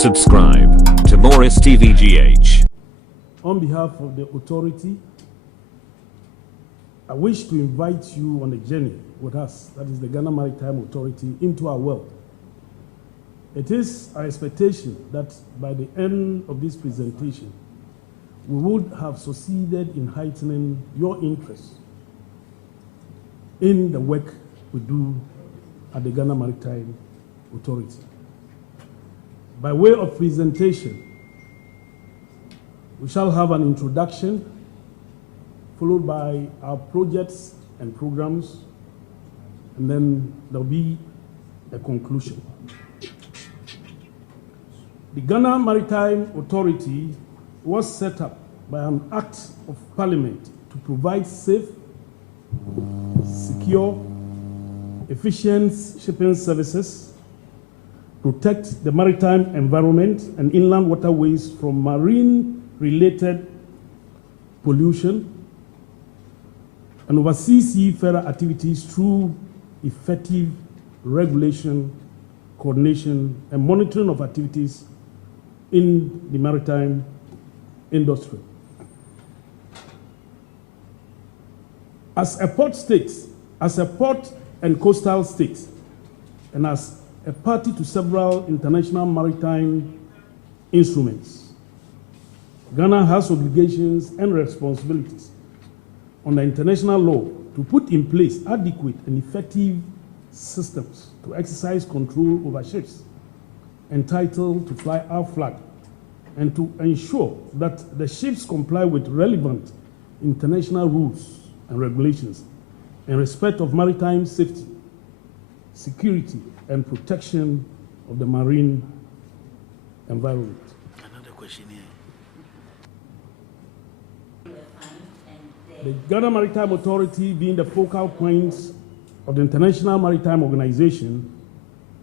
Subscribe to Morris TVGH. On behalf of the authority, I wish to invite you on a journey with us, that is the Ghana Maritime Authority, into our world. It is our expectation that by the end of this presentation, we would have succeeded in heightening your interest in the work we do at the Ghana Maritime Authority. By way of presentation, we shall have an introduction, followed by our projects and programs, and then there'll be a conclusion. The Ghana Maritime Authority was set up by an act of parliament to provide safe, secure, efficient shipping services, protect the maritime environment and inland waterways from marine-related pollution, and oversee seafarer activities through effective regulation, coordination, and monitoring of activities in the maritime industry. As a port state, as a port and coastal state, and as a party to several international maritime instruments, Ghana has obligations and responsibilities under international law to put in place adequate and effective systems to exercise control over ships entitled to fly our flag, and to ensure that the ships comply with relevant international rules and regulations in respect of maritime safety, security, and protection of the marine environment. Another question here. The Ghana Maritime Authority, being the focal point of the International Maritime Organization,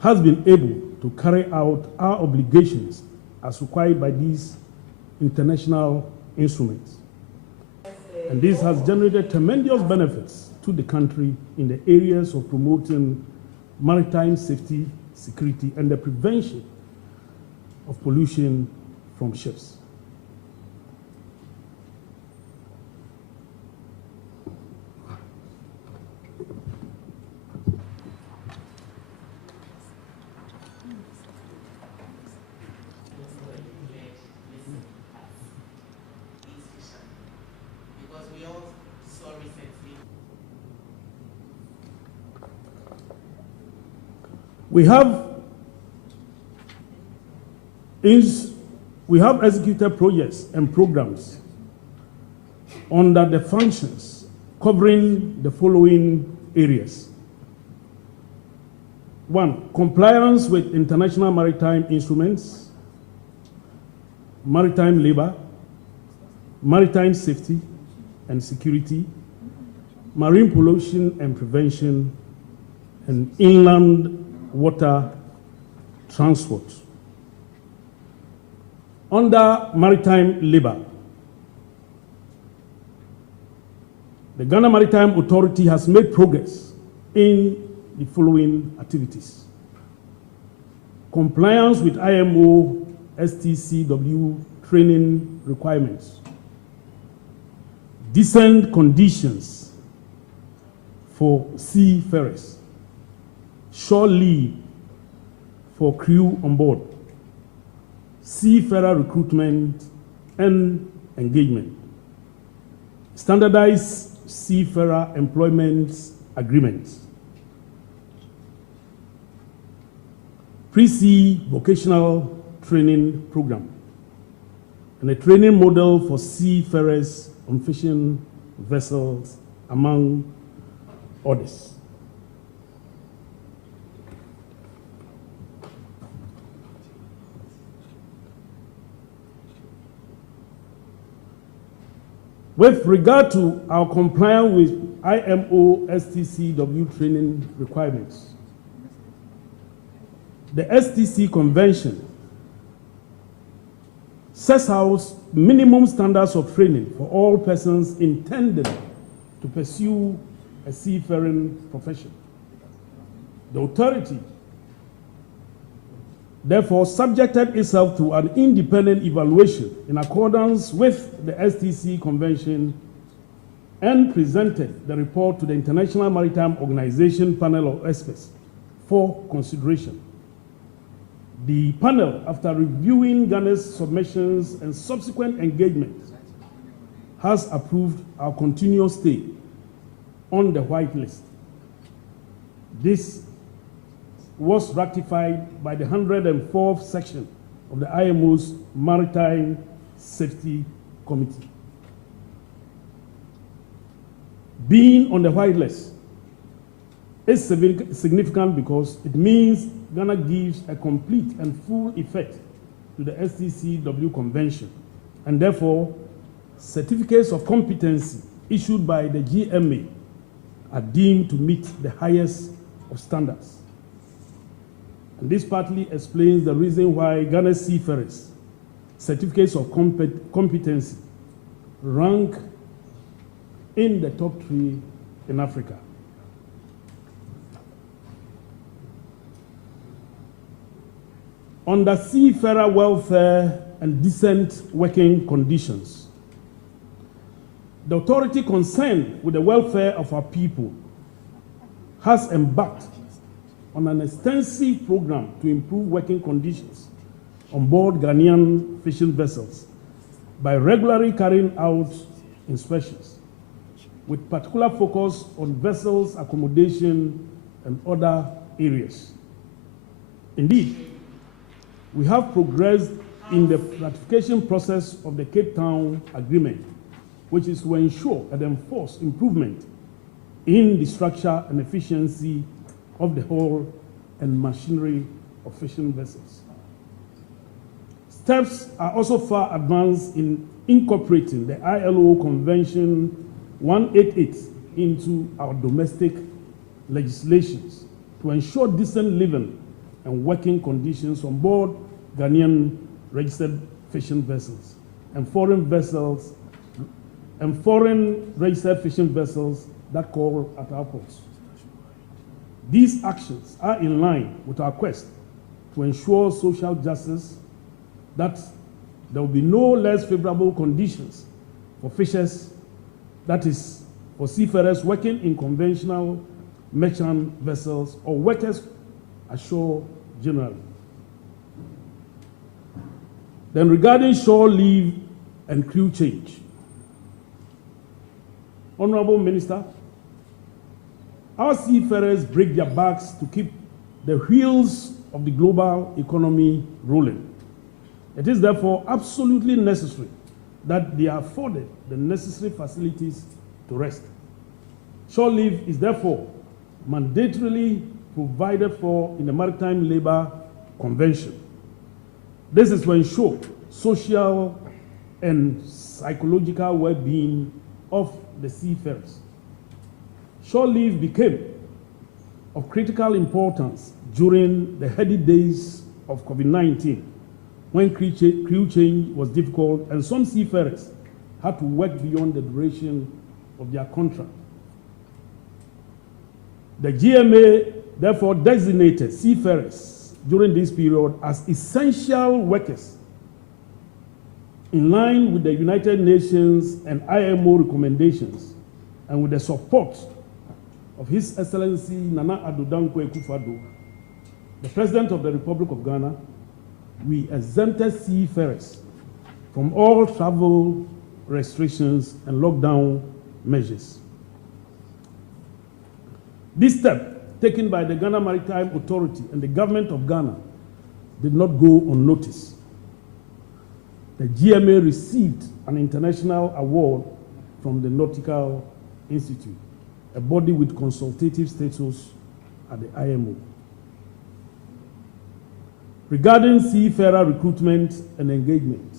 has been able to carry out our obligations as required by these international instruments. And this has generated tremendous benefits to the country in the areas of promoting maritime safety, security, and the prevention of pollution from ships. We have executed projects and programs under the functions covering the following areas. 1, compliance with international maritime instruments, maritime labor, maritime safety and security, marine pollution and prevention, and inland water transport. Under maritime labor, the Ghana Maritime Authority has made progress in the following activities: compliance with IMO STCW training requirements, decent conditions for seafarers, shore leave for crew on board, seafarer recruitment and engagement, standardized seafarer employment agreements, pre-sea vocational training program, and a training model for seafarers on fishing vessels, among others. With regard to our compliance with IMO STCW training requirements, the STC Convention sets out minimum standards of training for all persons intended to pursue a seafaring profession. The authority therefore subjected itself to an independent evaluation in accordance with the STC Convention and presented the report to the International Maritime Organization panel of experts for consideration. The panel, after reviewing Ghana's submissions and subsequent engagement, has approved our continuous stay on the white list. This was ratified by the 104th section of the IMO's Maritime Safety Committee. Being on the white list is significant because it means Ghana gives a complete and full effect to the STCW Convention, and therefore certificates of competency issued by the GMA are deemed to meet the highest of standards. And this partly explains the reason why Ghana's seafarers' certificates of competency rank in the top 3 in Africa. Under seafarer welfare and decent working conditions, the authority concerned with the welfare of our people has embarked on an extensive program to improve working conditions on board Ghanaian fishing vessels by regularly carrying out inspections, with particular focus on vessels accommodation and other areas. Indeed, we have progressed in the ratification process of the Cape Town Agreement, which is to ensure and enforce improvement in the structure and efficiency of the hull and machinery of fishing vessels. Steps are also far advanced in incorporating the ILO Convention 188 into our domestic legislations to ensure decent living and working conditions on board Ghanaian registered fishing vessels and foreign vessels and foreign registered fishing vessels that call at our ports. These actions are in line with our quest to ensure social justice, that there will be no less favorable conditions for fishers, that is, for seafarers working in conventional merchant vessels or workers ashore generally. Then regarding shore leave and crew change, Honorable Minister, our seafarers break their backs to keep the wheels of the global economy rolling. It is therefore absolutely necessary that they are afforded the necessary facilities to rest. Shore leave is therefore mandatorily provided for in the Maritime Labour Convention. This is to ensure social and psychological well-being of the seafarers. Shore leave became of critical importance during the heady days of COVID-19, when crew change was difficult and some seafarers had to work beyond the duration of their contract. The GMA therefore designated seafarers during this period as essential workers in line with the United Nations and IMO recommendations and with the support of His Excellency Nana Addo Dankwa Akufo-Addo, the President of the Republic of Ghana. We exempted seafarers from all travel restrictions and lockdown measures. This step, taken by the Ghana Maritime Authority and the government of Ghana, did not go unnoticed. The GMA received an international award from the Nautical Institute, a body with consultative status at the IMO. Regarding seafarer recruitment and engagement,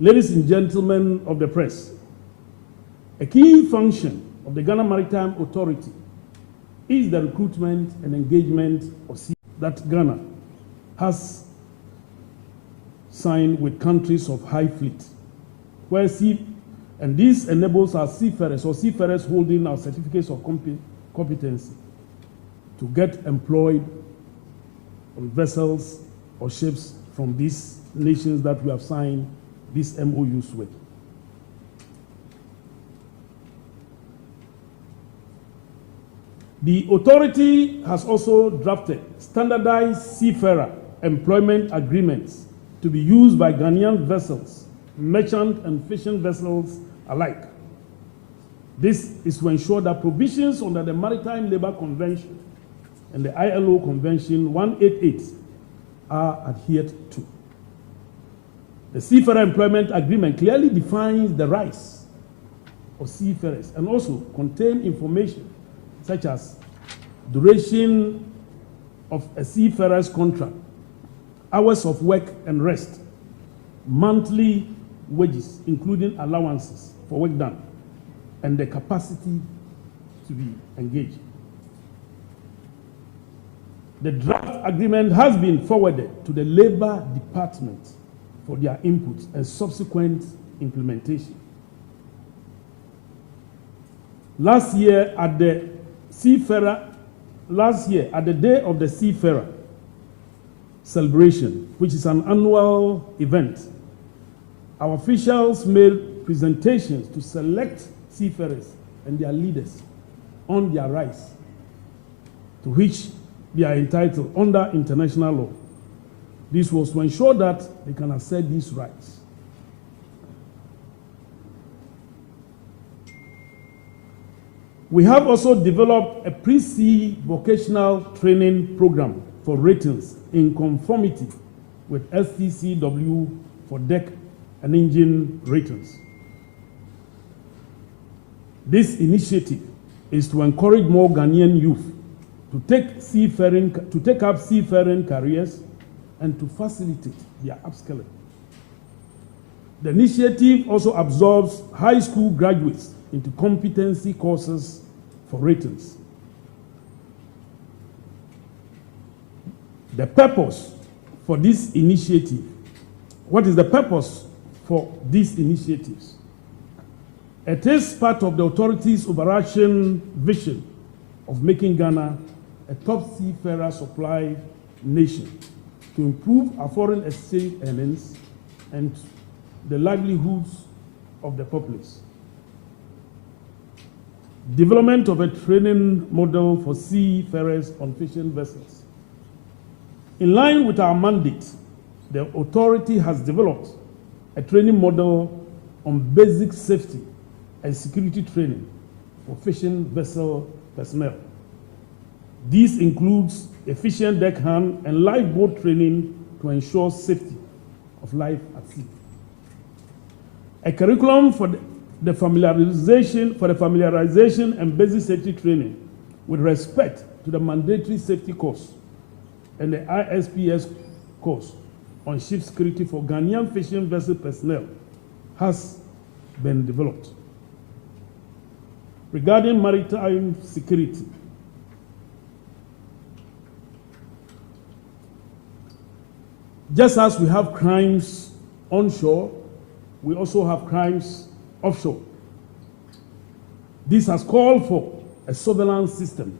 ladies and gentlemen of the press, a key function of the Ghana Maritime Authority is the recruitment and engagement of seafarers that Ghana has signed with countries of high fleet, and this enables our seafarers or seafarers holding our certificates of competency to get employed on vessels or ships from these nations that we have signed these MOUs with. The authority has also drafted standardized seafarer employment agreements to be used by Ghanaian vessels, merchant and fishing vessels alike. This is to ensure that provisions under the Maritime Labour Convention and the ILO Convention 188 are adhered to. The Seafarer Employment Agreement clearly defines the rights of seafarers and also contains information such as duration of a seafarer's contract, hours of work and rest, monthly wages, including allowances for work done, and the capacity to be engaged. The draft agreement has been forwarded to the Labour Department for their input and subsequent implementation. Last year, at the Day of the Seafarer celebration, which is an annual event, our officials made presentations to select seafarers and their leaders on their rights to which they are entitled under international law. This was to ensure that they can assert these rights. We have also developed a pre-sea vocational training program for ratings in conformity with STCW for deck and engine ratings. This initiative is to encourage more Ghanaian youth to take up seafaring careers and to facilitate their upskilling. The initiative also absorbs high school graduates into competency courses for ratings. The purpose for this initiative, what is the purpose for these initiatives? It is part of the authority's overarching vision of making Ghana a top seafarer supply nation to improve our foreign exchange earnings and the livelihoods of the populace. Development of a training model for seafarers on fishing vessels. In line with our mandate, the authority has developed a training model on basic safety and security training for fishing vessel personnel. This includes efficient deckhand and lifeboat training to ensure safety of life at sea. A curriculum for the familiarization and basic safety training with respect to the mandatory safety course and the ISPS course on ship security for Ghanaian fishing vessel personnel has been developed. Regarding maritime security, just as we have crimes onshore, we also have crimes offshore. This has called for a surveillance system.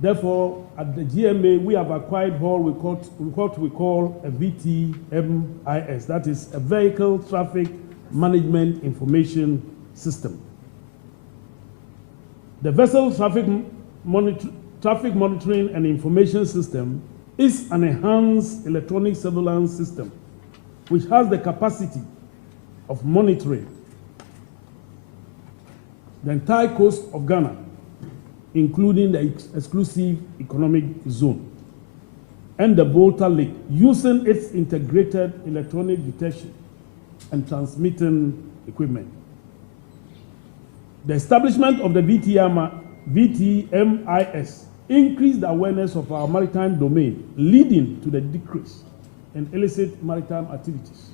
Therefore, at the GMA, we have acquired what we call a VTMIS, that is a Vehicle Traffic Management Information System. The Vessel Traffic Monitoring and Information System is an enhanced electronic surveillance system which has the capacity of monitoring the entire coast of Ghana, including the exclusive economic zone and the Volta Lake, using its integrated electronic detection and transmitting equipment. The establishment of the VTMIS increased the awareness of our maritime domain, leading to the decrease in illicit maritime activities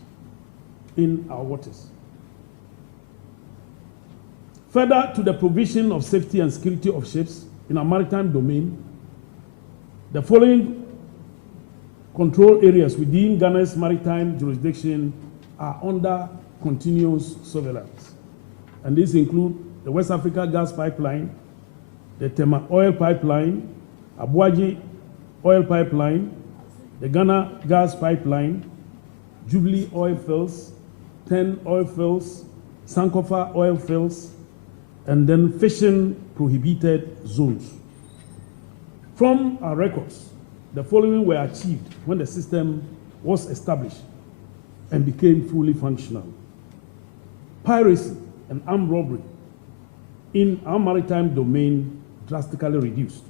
in our waters. Further to the provision of safety and security of ships in our maritime domain, the following control areas within Ghana's maritime jurisdiction are under continuous surveillance. And these include the West Africa Gas Pipeline, the Tema Oil Pipeline, Abuaji Oil Pipeline, the Ghana Gas Pipeline, Jubilee Oil Fields, 10 oil fields, Sankofa oil fields, and then fishing prohibited zones. From our records, the following were achieved when the system was established and became fully functional. Piracy and armed robbery in our maritime domain drastically reduced.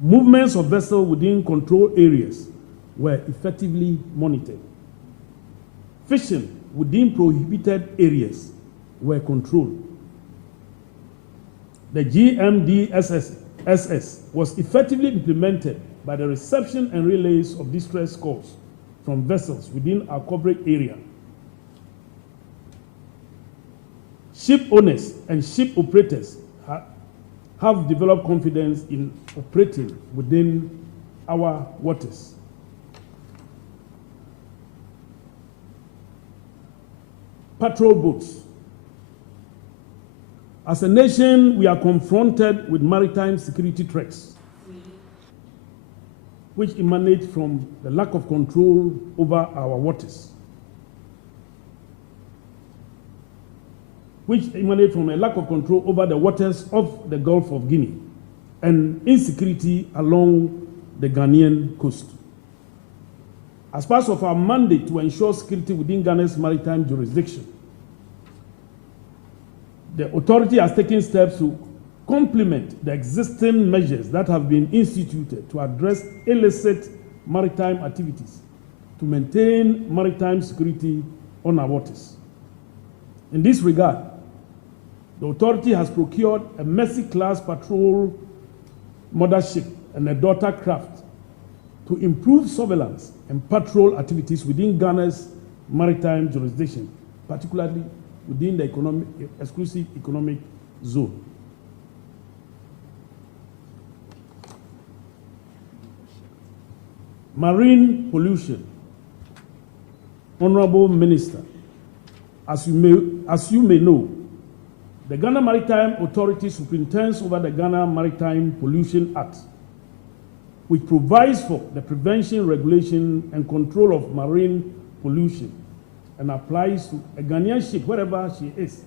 Movements of vessels within control areas were effectively monitored. Fishing within prohibited areas were controlled. The GMDSS was effectively implemented by the reception and relays of distress calls from vessels within our coverage area. Ship owners and ship operators have developed confidence in operating within our waters. Patrol boats. As a nation, we are confronted with maritime security threats, which emanate from the lack of control over our waters, the waters of the Gulf of Guinea, and insecurity along the Ghanaian coast. As part of our mandate to ensure security within Ghana's maritime jurisdiction, the authority has taken steps to complement the existing measures that have been instituted to address illicit maritime activities to maintain maritime security on our waters. In this regard, the authority has procured a Mercy-class patrol mothership and a daughter craft to improve surveillance and patrol activities within Ghana's maritime jurisdiction, particularly within the exclusive economic zone. Marine pollution. Honorable Minister, as you may know, the Ghana Maritime Authority superintends over the Ghana Maritime Pollution Act, which provides for the prevention, regulation, and control of marine pollution and applies to a Ghanaian ship wherever she is,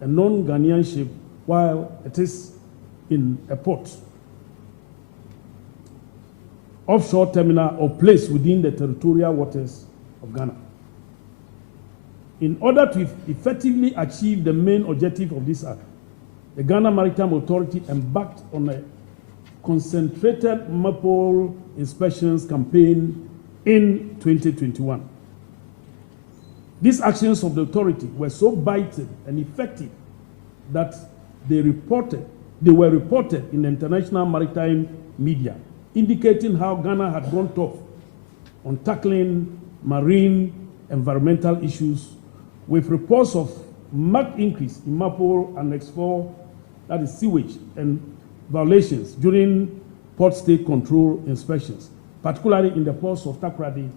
a non-Ghanaian ship while it is in a port, offshore terminal, or place within the territorial waters of Ghana. In order to effectively achieve the main objective of this act, the Ghana Maritime Authority embarked on a concentrated MAPOL inspections campaign in 2021. These actions of the authority were so biting and effective that they were reported in the international maritime media, indicating how Ghana had gone tough on tackling marine environmental issues, with reports of marked increase in MAPOL Annex 4, that is sewage and violations during port state control inspections, particularly in the ports of Takoradi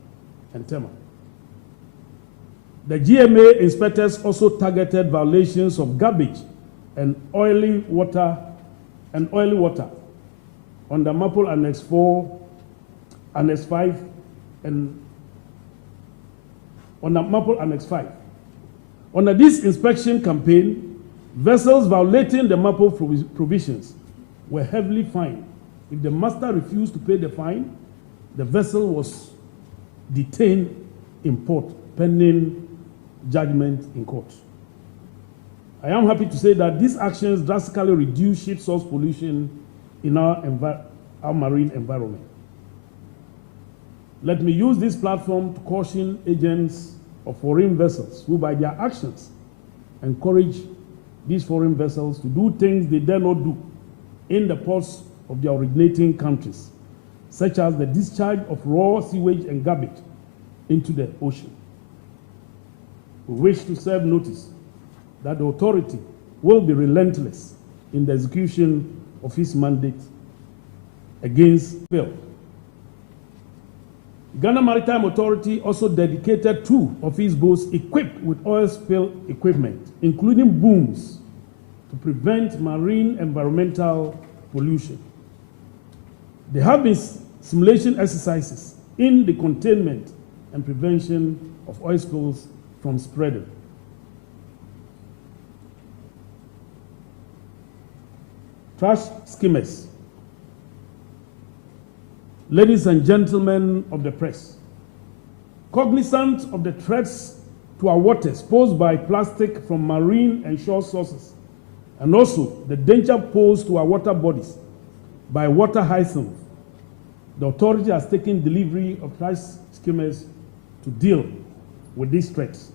and Tema. The GMA inspectors also targeted violations of garbage and oily water on the MAPOL Annex 4, Annex 5, and on the MAPOL Annex 5. Under this inspection campaign, vessels violating the MAPOL provisions were heavily fined. If the master refused to pay the fine, the vessel was detained in port pending judgment in court. I am happy to say that these actions drastically reduce ship source pollution in our marine environment. Let me use this platform to caution agents of foreign vessels who, by their actions, encourage these foreign vessels to do things they dare not do in the ports of their originating countries, such as the discharge of raw sewage and garbage into the ocean. We wish to serve notice that the authority will be relentless in the execution of its mandate against spill. Ghana Maritime Authority also dedicated 2 of its boats equipped with oil spill equipment, including booms, to prevent marine environmental pollution. They have been simulation exercises in the containment and prevention of oil spills from spreading. Trash skimmers. Ladies and gentlemen of the press, cognizant of the threats to our waters posed by plastic from marine and shore sources, and also the danger posed to our water bodies by water hyacinth, the authority has taken delivery of trash skimmers to deal with these threats.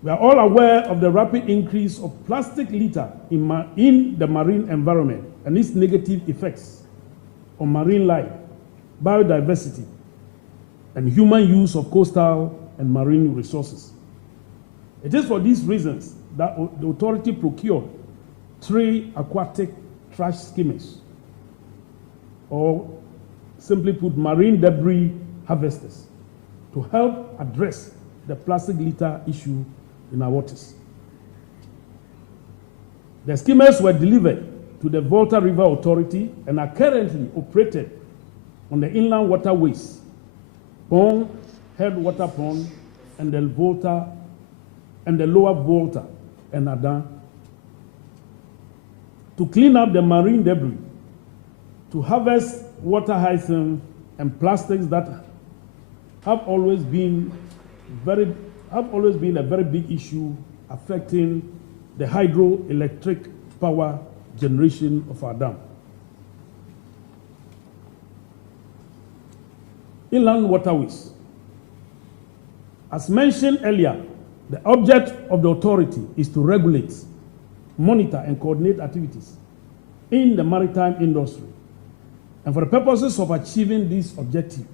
We are all aware of the rapid increase of plastic litter in the marine environment and its negative effects on marine life, biodiversity, and human use of coastal and marine resources. It is for these reasons that the authority procured 3 aquatic trash skimmers, or simply put, marine debris harvesters, to help address the plastic litter issue in our waters. The skimmers were delivered to the Volta River Authority and are currently operated on the inland waterways, Pond, Headwater Pond, and the Volta and the Lower Volta and Adan, to clean up the marine debris, to harvest water hyacinth and plastics that have always been a very big issue affecting the hydroelectric power generation of our dam. Inland waterways. As mentioned earlier, the object of the authority is to regulate, monitor, and coordinate activities in the maritime industry. And for the purposes of achieving this objective,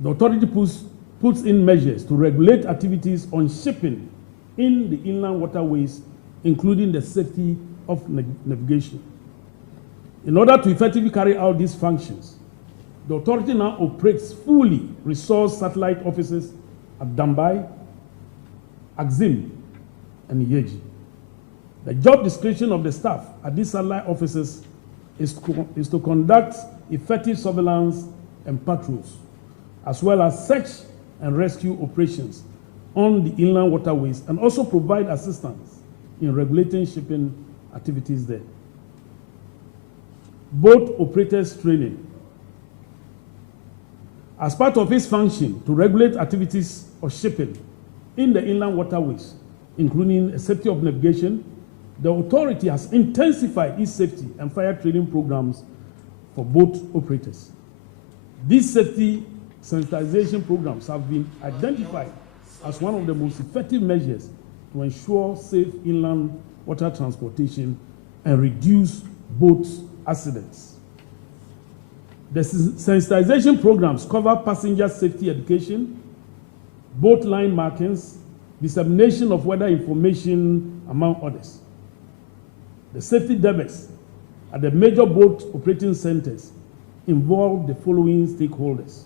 the authority puts in measures to regulate activities on shipping in the inland waterways, including the safety of navigation. In order to effectively carry out these functions, the authority now operates fully resourced satellite offices at Dambai, Axim, and Yeji. The job description of the staff at these satellite offices is to conduct effective surveillance and patrols, as well as search and rescue operations on the inland waterways, and also provide assistance in regulating shipping activities there. Boat operators training. As part of its function to regulate activities of shipping in the inland waterways, including safety of navigation, the authority has intensified its safety and fire training programs for boat operators. These safety sensitization programs have been identified as one of the most effective measures to ensure safe inland water transportation and reduce boat accidents. The sensitization programs cover passenger safety education, boat line markings, dissemination of weather information, among others. The safety debates at the major boat operating centers involve the following stakeholders: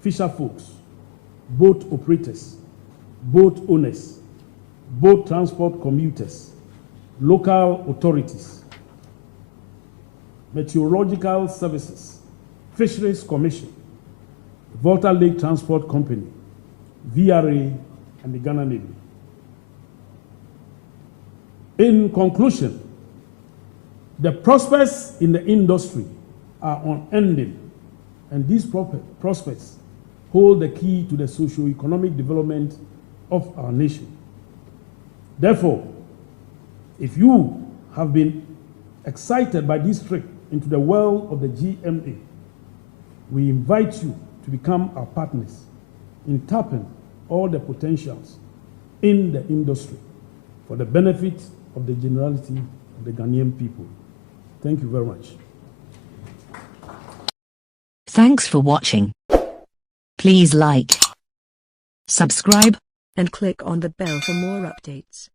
fisher folks, boat operators, boat owners, boat transport commuters, local authorities, meteorological services, Fisheries Commission, Volta Lake Transport Company, VRA, and the Ghana Navy. In conclusion, the prospects in the industry are unending, and these prospects hold the key to the socio-economic development of our nation. Therefore, if you have been excited by this trip into the world of the GMA, we invite you to become our partners in tapping all the potentials in the industry for the benefit of the generality of the Ghanaian people. Thank you very much. Thanks for watching. Please like, subscribe, and click on the bell for more updates.